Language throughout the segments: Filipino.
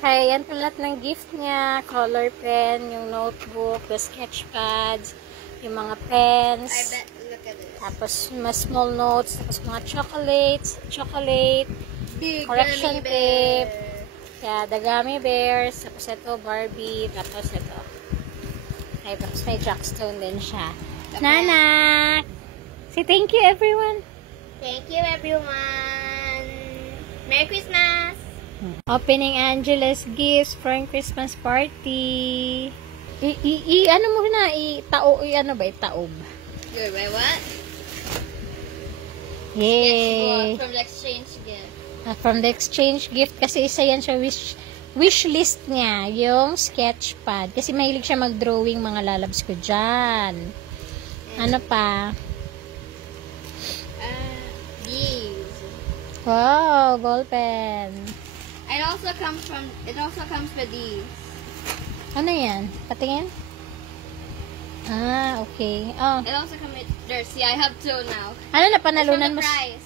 Kaya yan po lahat ng gift niya. Color pen, yung notebook, the sketch pads, yung mga pens. I bet, look at this. Tapos, mas small notes. Tapos, mga chocolate, Big correction gummy tape. bear. Yeah, the gummy bears. Tapos, ito, Barbie. Tapos, ito. Ay, tapos, may Jackstone din siya. The Nana! Say thank you, everyone. Thank you, everyone. Merry Christmas. Opening Angela's gifts for Christmas party. Ano mo na, ano ba, taob. Good, wait, what? Yay! From the exchange gift. From the exchange gift, kasi isa yan siya, wish list niya, yung sketch pad. Kasi mahilig siya mag-drawing, mga lalabs ko dyan. Ano pa? These. Wow, ball pen. It also comes with these. Ano yan? Patingin? Ah, okay. Oh. It also comes with there. See, I have two now. Ano na It's from panalunan mo? the prize.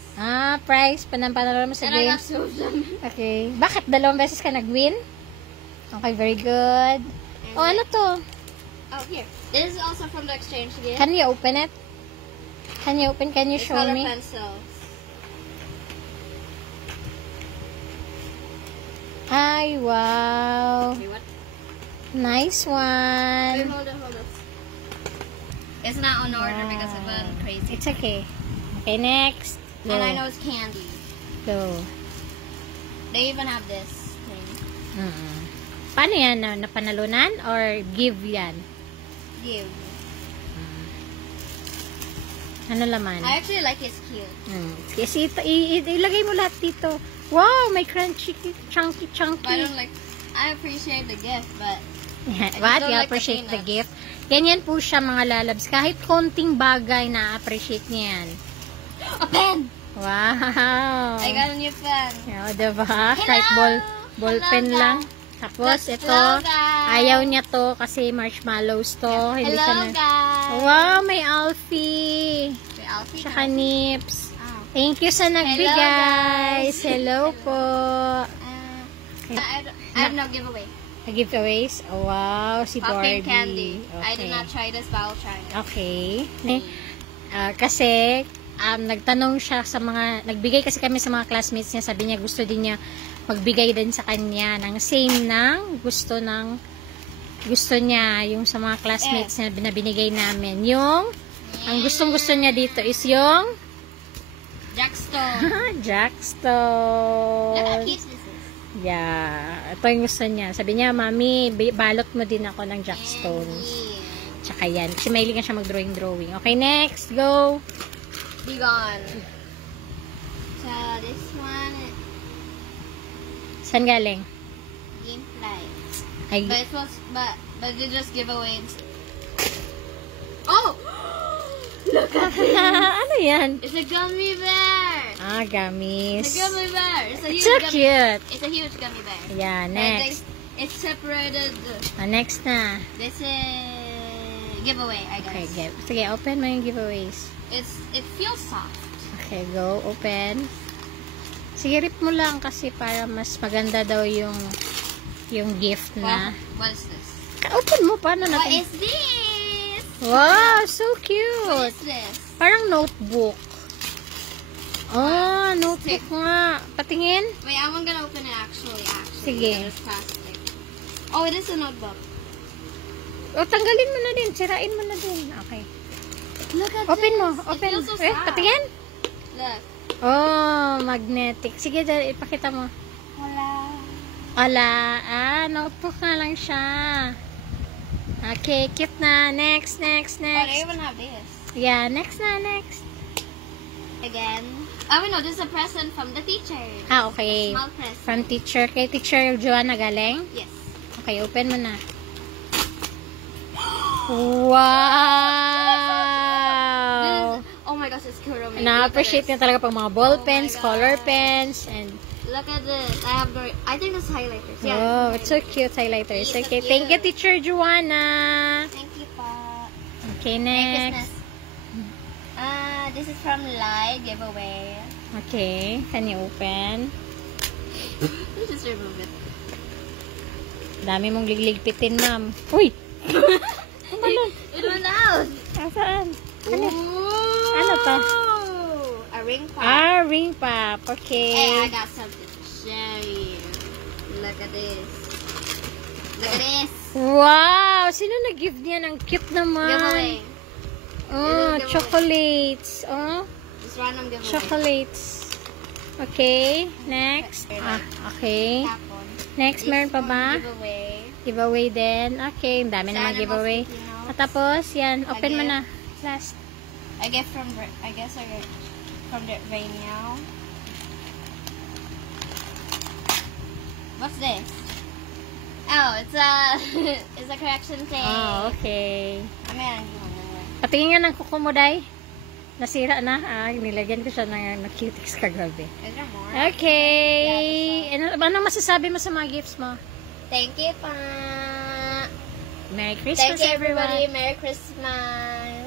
Prize. Panalunan mo sa And I got games. two of them. Okay. Bakit? 2 beses ka nag-win? Okay, very good. And Oh, ano to? Oh, here. This is also from the exchange gift. Can you open it? Can you It's show color me? pencils. Ay, wow. Wait, what? Nice Wait, one. hold on. It's not on order because it went crazy. It's okay. Okay, next. Go. And I know it's candy. Go. They even have this thing. Paano yan? Napanalunan or give yan? Give. Ano laman? I actually like it's cute. Kasi ilagay mo lahat dito. Wow, may crunchy, chunky. But I appreciate the gift, but What? don't You like the appreciate the peanuts. gift? Ganyan po siya, mga lalabs. Kahit konting bagay na-appreciate niya yan. a pen! Wow! I got a new pen. O, diba? Hello! Kahit ball Hello, pen guys. lang. Tapos, ito, Hello, guys. ayaw niya to kasi marshmallows to. Hindi siya Hello, guys! Wow, may Alfie! Wait, I'll see Tsaka nips. Oh. Thank you sa nagbigay. Hello po. I have no giveaway. Giveaways? Oh, wow, si Popping Barbie. candy. Okay. I did not try this, but I'll try it. Okay. Kasi, nagtanong siya sa nagbigay kasi kami sa mga classmates niya, sabi niya gusto din niya magbigay din sa kanya ng same ng gusto niya, yung sa mga classmates niya na binigay namin. Ang gustong-gusto niya dito is yung Jackstone. Jackstone. Look how cute this is. Yeah. Ito yung gusto niya. Sabi niya, Mami, balot mo din ako ng Jackstones. Tsaka yan. Kasi mahilig siya mag-drawing. Okay, next. Go. Be gone. So, this one, Saan galing? gameplay. Ay, But they just give away. Oh! Look at this! ano yan? It's a gummy bear! Gummies. It's a gummy bear! It's a huge It's so gummy cute. It's a huge gummy bear. Yeah, next. It's separated. Next na. This is giveaway, I guess. Okay, sige, open mo yung giveaways. It feels soft. Okay, go. Open. Sige, rip mo lang kasi para mas maganda daw yung gift na. What is this? Open mo, paano What natin? is this? Wow, so What cute. is this? Parang notebook. Oh, notebook Stick. nga. Patingin? Wait, I'm gonna open it actually. Sige. There's plastic. Oh, it is a notebook. O, tanggalin mo na din. Sirain mo na din. Okay. Look at Open this. mo. It Open. feels so Eh, soft. patingin? Look. Oh, magnetic. Sige, dali, ipakita mo. Wala. Notebook na lang siya. Okay, cute na. Next. Oh, they even have this. Yeah, next. Again. Oh, no, this is a present from the teacher. Okay. Small present. From teacher. Kay teacher Joanna galing? Yes. Okay, open mo na. Wow! Oh my gosh, it's cool. Na-appreciate niya talaga pag mga ball pens, God. color pens, and Look at this. I think it's highlighters. oh, Yeah. it's so cute, highlighters. It's so Okay, thank you, cute. teacher Joanna. Thank you, pa. Okay, Merry next. Christmas. This is from Live giveaway. Okay, can you open? Let's just remove it. Dami mong ligligpitin, ma'am. Uy! Ang balon. It went out. Saan? Ano? Ooh. Ano to? A ring pop. Ring pop. Okay. Hey, I got something to show you. Look at this. Look at this. Wow! Sino nag-give niya? Ang cute naman. Giveaway. Oh, Giveaway. chocolates. Oh, Just random giveaway. chocolates. Okay, next. Okay. Tapon. Next, This meron pa one ba? Giveaway. Giveaway din. Okay, ang dami Sa naman Animal giveaway. Filipinos. At tapos, yan. Open mo Again. na. Last. I get from, I guess I get from the Rainiel. What's this? Oh, it's a, it's a correction tape. Oh, okay. Ayan, yun. Patingin nga ng kuko mo, Day. Nasira na. Nilagyan ko siya ng cutics kagabi. Is there more? Okay. Ano masasabi mo sa mga gifts mo? Thank you, pa. Merry Christmas, Thank you, everybody. everyone. Merry Christmas.